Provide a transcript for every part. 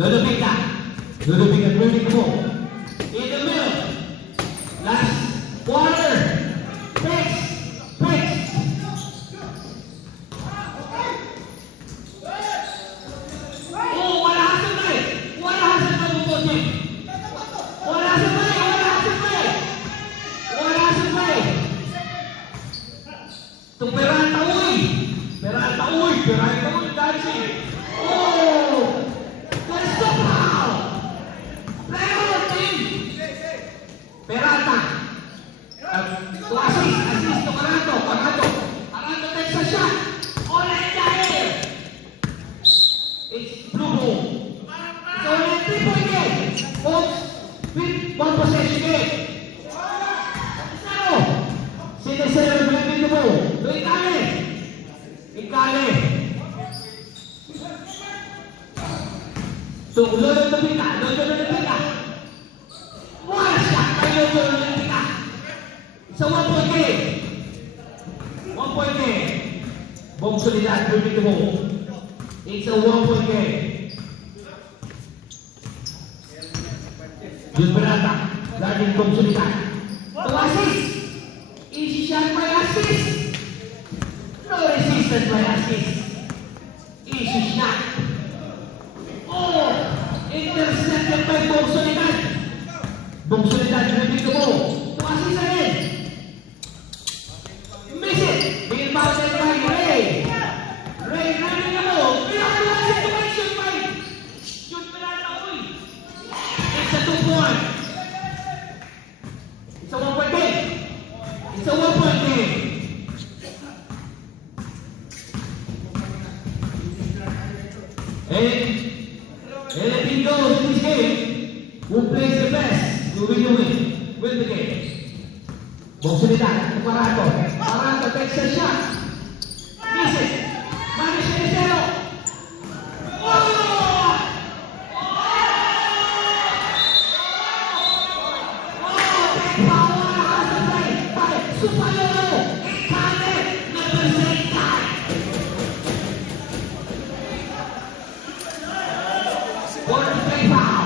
Ludovica. Ludovica turning the ball. In the middle. Last quarter. Fix. Oh, wala hasil na eh. Wala hasil na bubutin. Wala hasil na eh. Wala hasil na eh. Itong Peralta uy. Dancing. Oh! That's the foul! Player team! Peralta. To assist to Carato. Carato takes a shot. All in the air. It's blue ball. It's only a 3-point game. Folks, with one possession game. Zero. Sinesero blaming the ball. To Ikale. So, Ludovica. What a shot by Ludovica. It's a 1-point game. 1-point game. Bong Solidad blaming the ball. It's a 1-point game. Jun Peralta. Guarding Bong Solidad. To assist. Easy shot by assist. No resistance by assist. Easy shot. Oh! Intercepted by Bong Solidad. Bong Solidad dribbling the ball. To assist again. Miss it. Being bounded by Ray. Ray dribbling the ball. Beyond one situation by Jun Peralta. It's a 2-point. It's a 1-point game. It's a 1-point game. And if he goes in this game, who plays the best will win the game. Bong Solidad to Carato. Carato takes a shot. Miss it. Manny Sinesero. Big power has the play by Supayolo. Ikane number 6 time. What a play foul.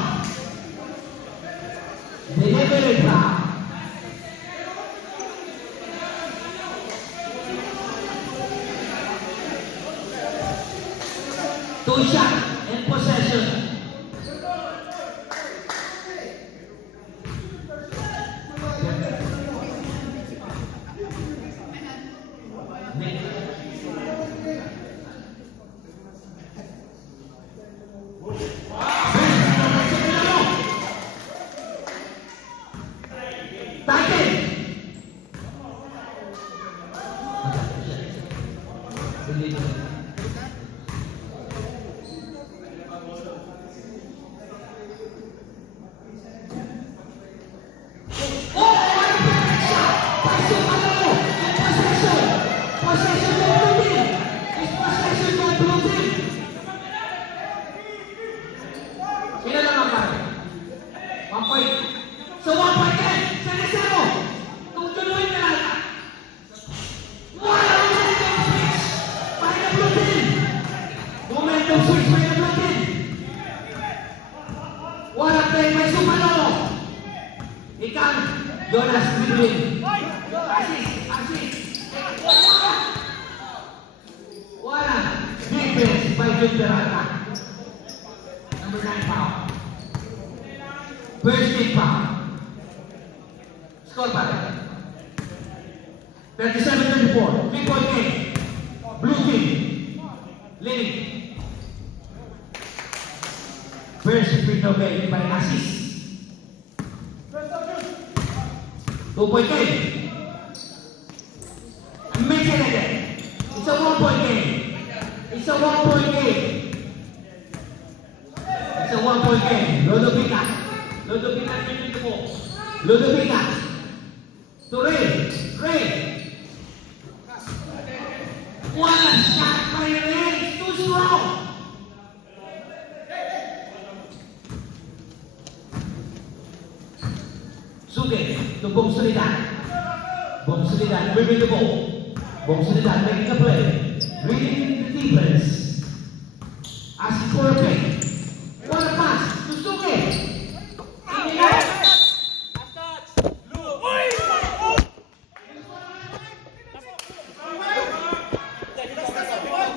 Delivery foul. Two shot in possession. What a play by Supayolo. Ikan Jonas Midwin. Assist. What a defense by Jun Peralta. Number 9 foul. First big foul. Score by 37-34. 3-point game. Blue team. Leading. First free throw game by assist. 2-point game. Make it again. It's a 1-point game. It's a 1-point game. It's a 1-point game. Ludovica getting the ball. Ludovica. To Ray. What a shot by Ray. Too strong. Suge to Bong Solidad. Bong Solidad dribbling the ball. Bong Solidad making a play. Reading the defense. Asking for a pick. What a pass.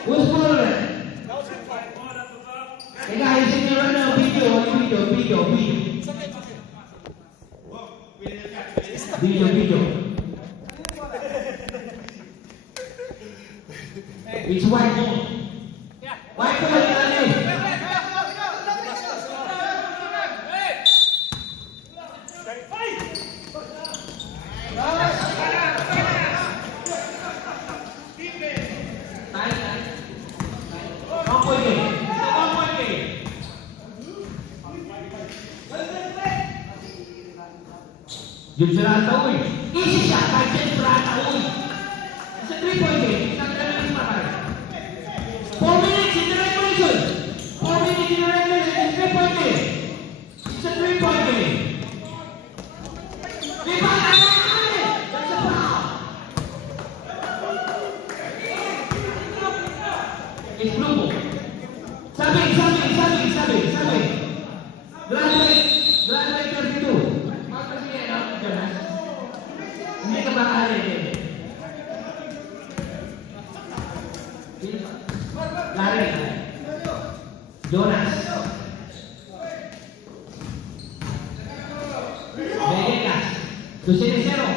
Who's smaller? Hey guys, if you're running a video. It's white ball. White ball natin. Jun Surata, easy shot by Jen Surata. It's a 3-point game. It's not going to be 4 minutes in the regulation. 4 minutes in the regulation. It's a 3-point game. It's a 3-point game. That's a foul. It's blue ball. Sabi. Graduate 32. Hindi ka maaari din. Larry. Jonas. Vegas. 2-0.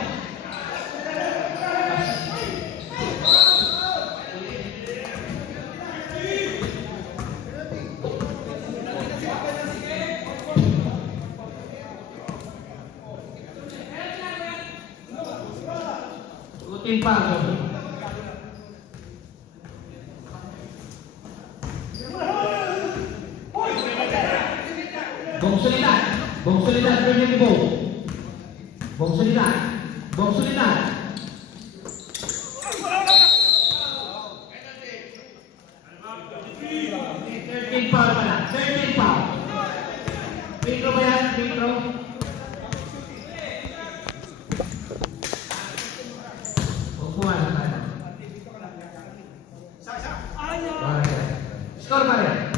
Impacto. Bong solidad, bring the ball. Bong solidad. 13 foul pala, 13 foul. Petro ba yan? Petro? Skor pa rin.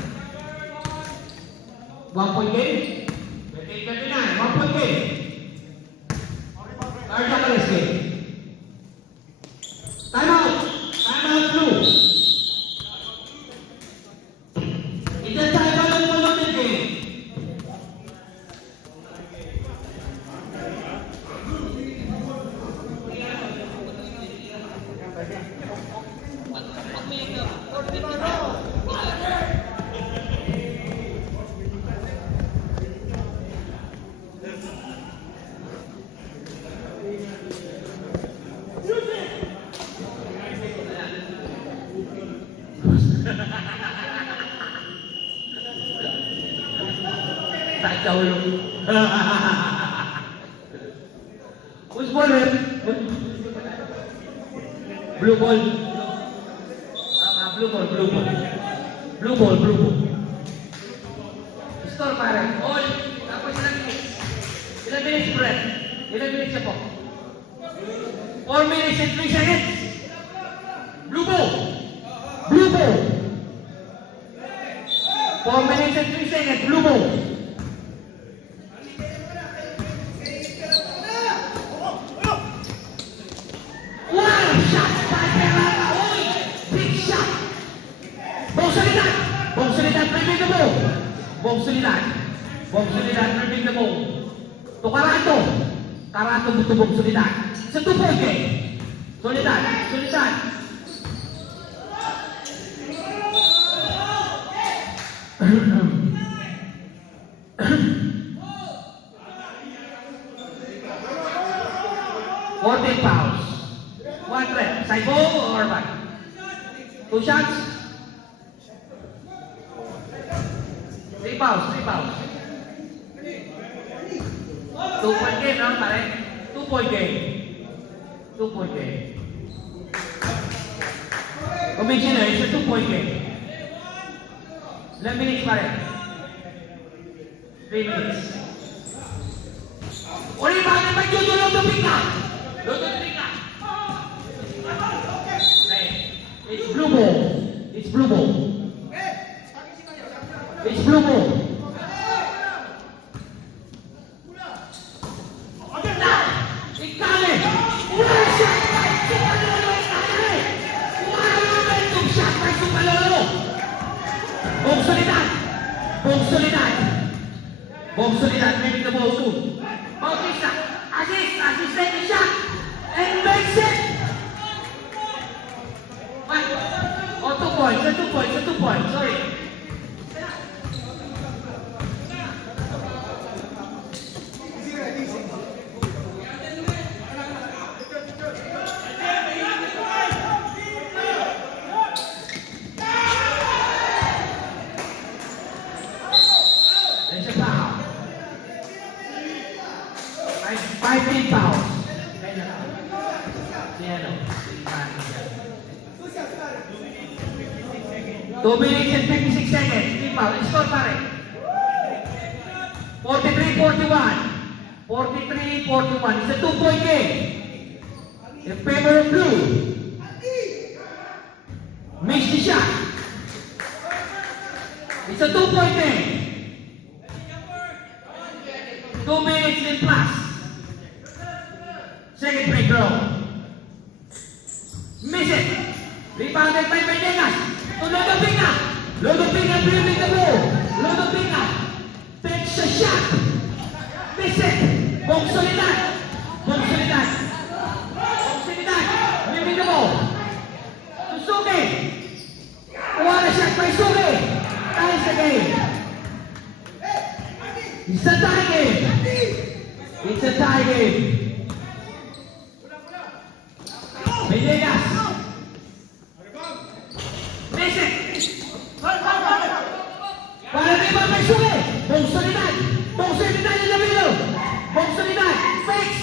1-point game. 38-39. 1-point game. Arja Pares game. Time out. Blue. It's a time out game. Tak jauh lu. Who's bowler? Blue ball. Blue ball. Score pare. All. Tapos ilang minutes break. Ilang minutes po? 4 minutes and 3 seconds. Blue ball. 4 minutes and 3 seconds. Blue ball. Bong solidad, dribbling the ball. To Karato butuh bong solidad. 1-point game. Solidad. 14 fouls. 1 threat. Side ball or back? 2 shots. 3 fouls. 2-point game, no, pare? 2-point game. Commissioner, it's a 2-point game. 11 minutes, pare. 3 minutes. Uli ba na magjudo lutupin ka? It's blue ball. Super Soledad. Bong Soledad makes the ball too. Bautista. Aziz takes the shot. And makes it. Oh, 2 points. 2 points. Sorry. There's a foul. 15 fouls. 2 minutes and 56 seconds. 3 fouls. Score pare. 43-41. 43-41. It's a 2-point game. In favor of blue. Missed the shot. It's a 2-point game. 2 minutes and plus. Second free throw. Miss it. Rebounded by Venegas. To Lodopinga. Lodopinga dribbling the ball. Lodopinga takes a shot. Miss it. Bong Soledad. Dribbling the ball. To Suge. What a shot by Suge. Ties the game. It's a tie game. It's a tie game. Venegas. Miss it. Para rebound by Suge. Bong Soledad in the middle. Bong Soledad fakes.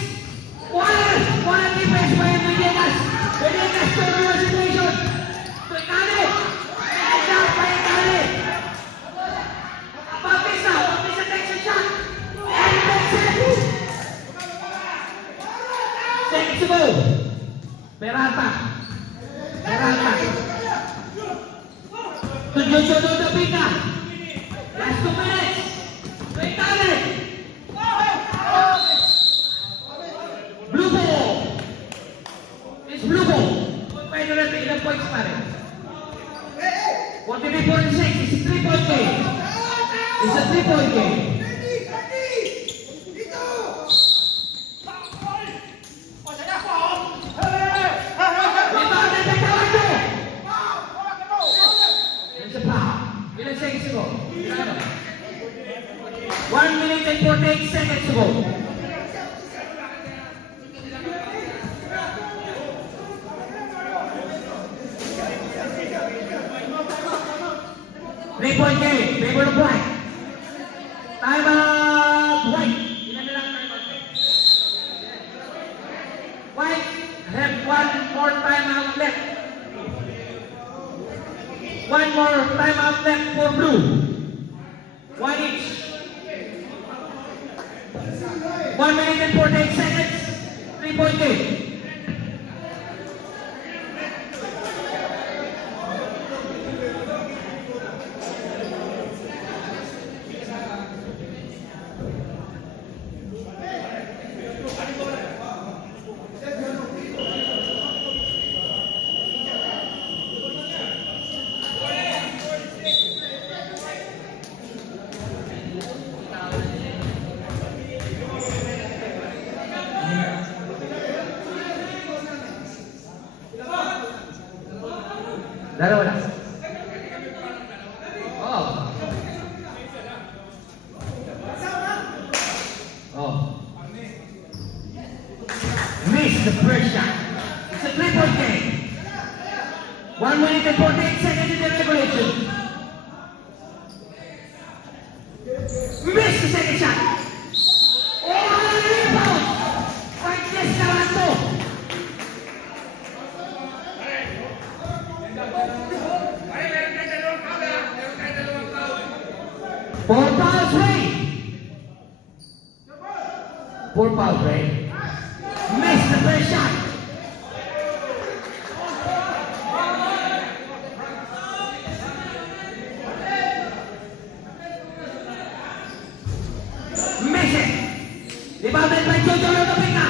What a defense by Venegas. Venegas to the situation. To Ikane. It's out by Ikane. Bautista takes a shot. And makes it. Seconds to go. Peralta. To Jojo Lodopinga. Last 2 minutes. To Ikane. Blue ball. It's blue ball. Pwede natin ilang points pa rin. 43-46. It's a 3-point game. It's a 3-point game. There's a foul. Ilang seconds to go? 1 minute and 48 seconds to go. Three-point game, favor of White. Time out, White. Ilan na lang time out? White have 1 more time out left. 1 more time out left for blue. 1 each. 1 minute and 48 seconds. 3-point game. Dalawa lang. Miss the first shot. It's a 3-point game. 1 minute and 48 seconds in the regulation. Miss the second shot. Rebound. Frances Saranto. 4 fouls, Ray. 4 fouls, Ray. Missed the first shot. Miss it. Rebounded by Jojo Lodopinga.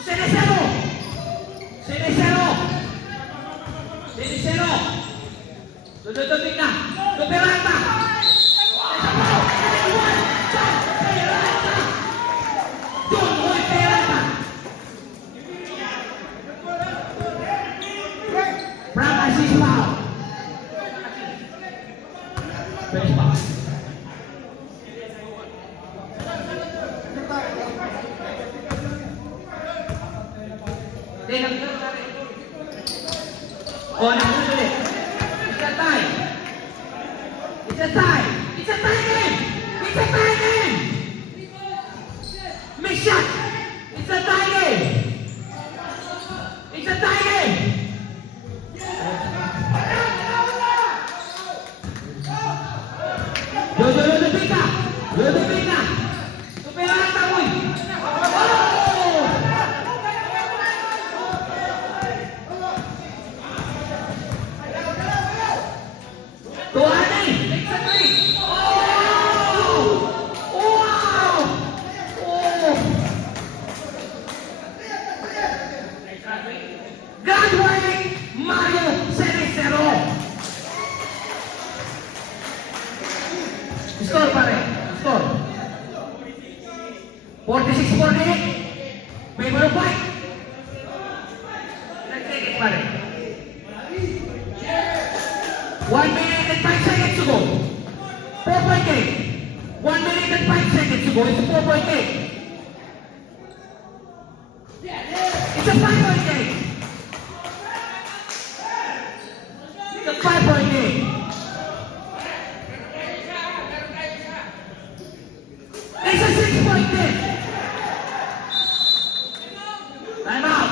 Cenicero. Lodopinga. To Peralta. foul. Finish pass. Oh, nakusulit. It's a tie. It's a tie. It's a tie game. It's a tie game. Missed shot. It's a tie game. It's a tie game. Ludwika. Superahan tamoy. Oh! Tuhani. It's a three. Oh! Wow! Oh! Graduating Mario Cenicero. Score pare. Score. 46-48. Favor of white. Let's take it pare. 1 minute and 5 seconds to go. 4-point game. 1 minute and 5 seconds to go. It's a 4-point game. It's a 5-point game. It's a 5-point game. It's a 6-point game. Time out.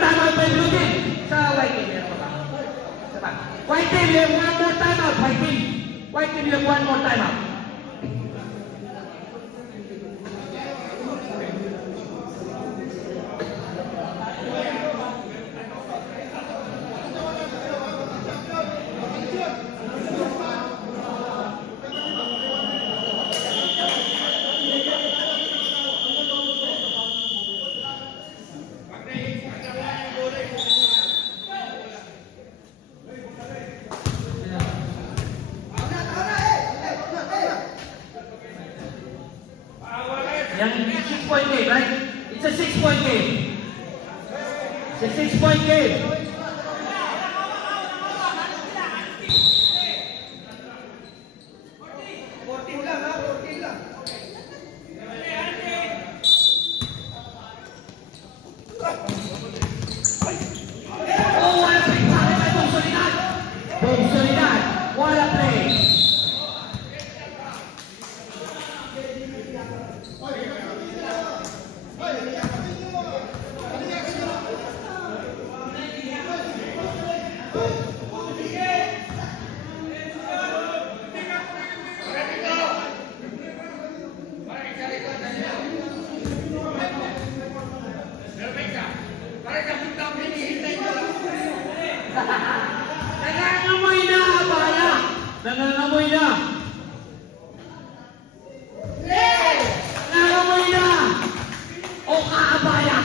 Time out by blue team. Sa white team, meron pa ba? Saba. White team, you have one more time out. White team, you have one more time out. Yang 6-point game, right? It's a 6-point game. It's a 6-point game. Oh, what a big play by Bong Solidan. Bong Solidan, what a play. Nangangamoy na, abaya! Nangangamoy na! Nangangamoy na! O kaabaya!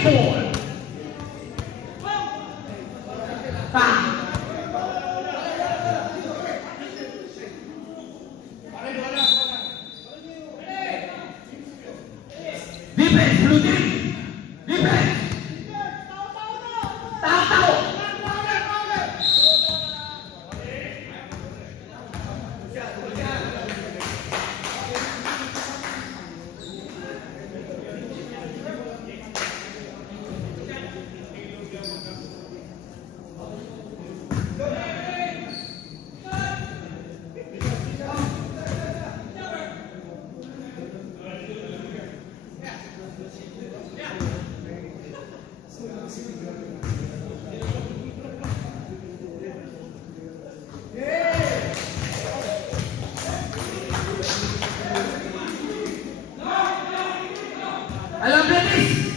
Ball. Foul. Defense, blue team. Defense. Tahu. Alam Betis!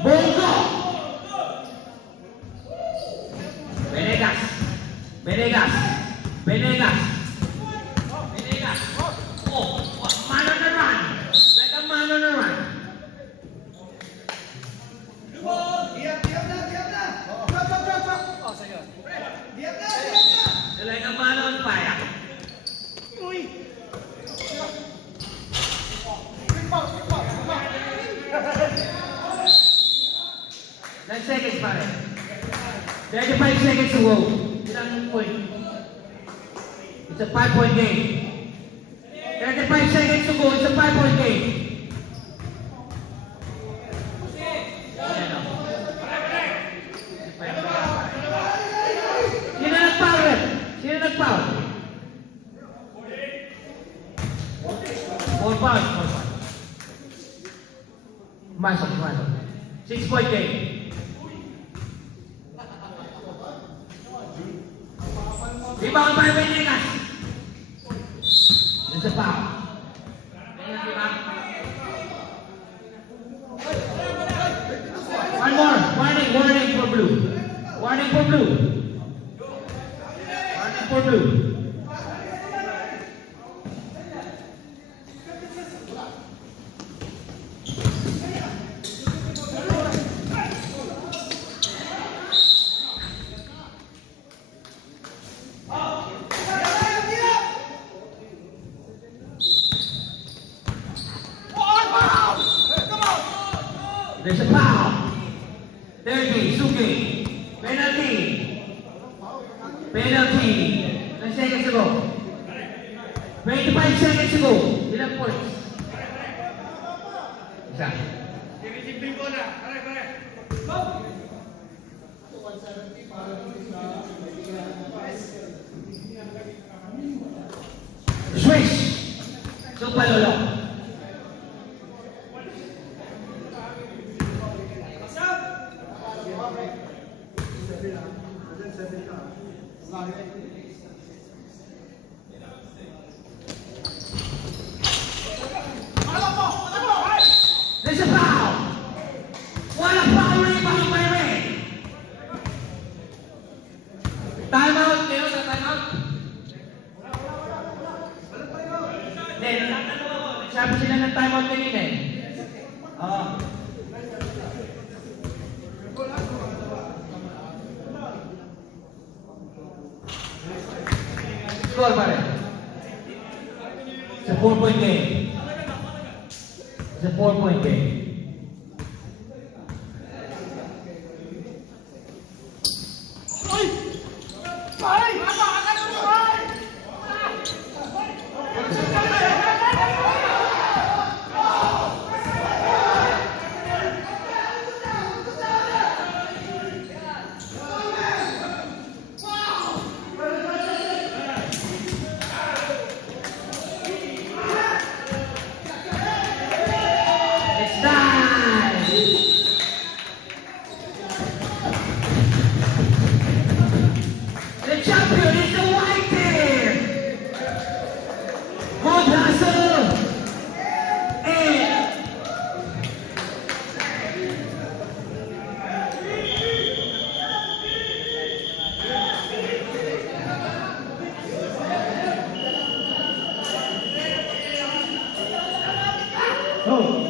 Bongo! Venegas! Venegas! Venegas! Venegas! Oh! Man on the run! Like a man on the run! Like a man on fire! 9 seconds pare. 35 seconds to go. Ilang point? It's a 5-point game. 35 seconds to go. It's a 5-point game. Ayan o. Sino nag-foul rep? Sino nag-foul? 4 fouls. Masok. 6-point game. Rebound by Venegas. There's a foul. One more. Warning for blue. Warning for blue. Warning for blue. There's a foul. 30, Suki. Penalty. 10 seconds to go. 25 seconds to go. Ilang points? Isa. Swish. Supalolo. There's a foul. What a foul rebound by Ray. Time out. Time out. Then, sabi sila ng time out kanina eh. Score pare. It's a 4-point game. It's a 4-point game. The champion is the white team. Good hustle. Oh.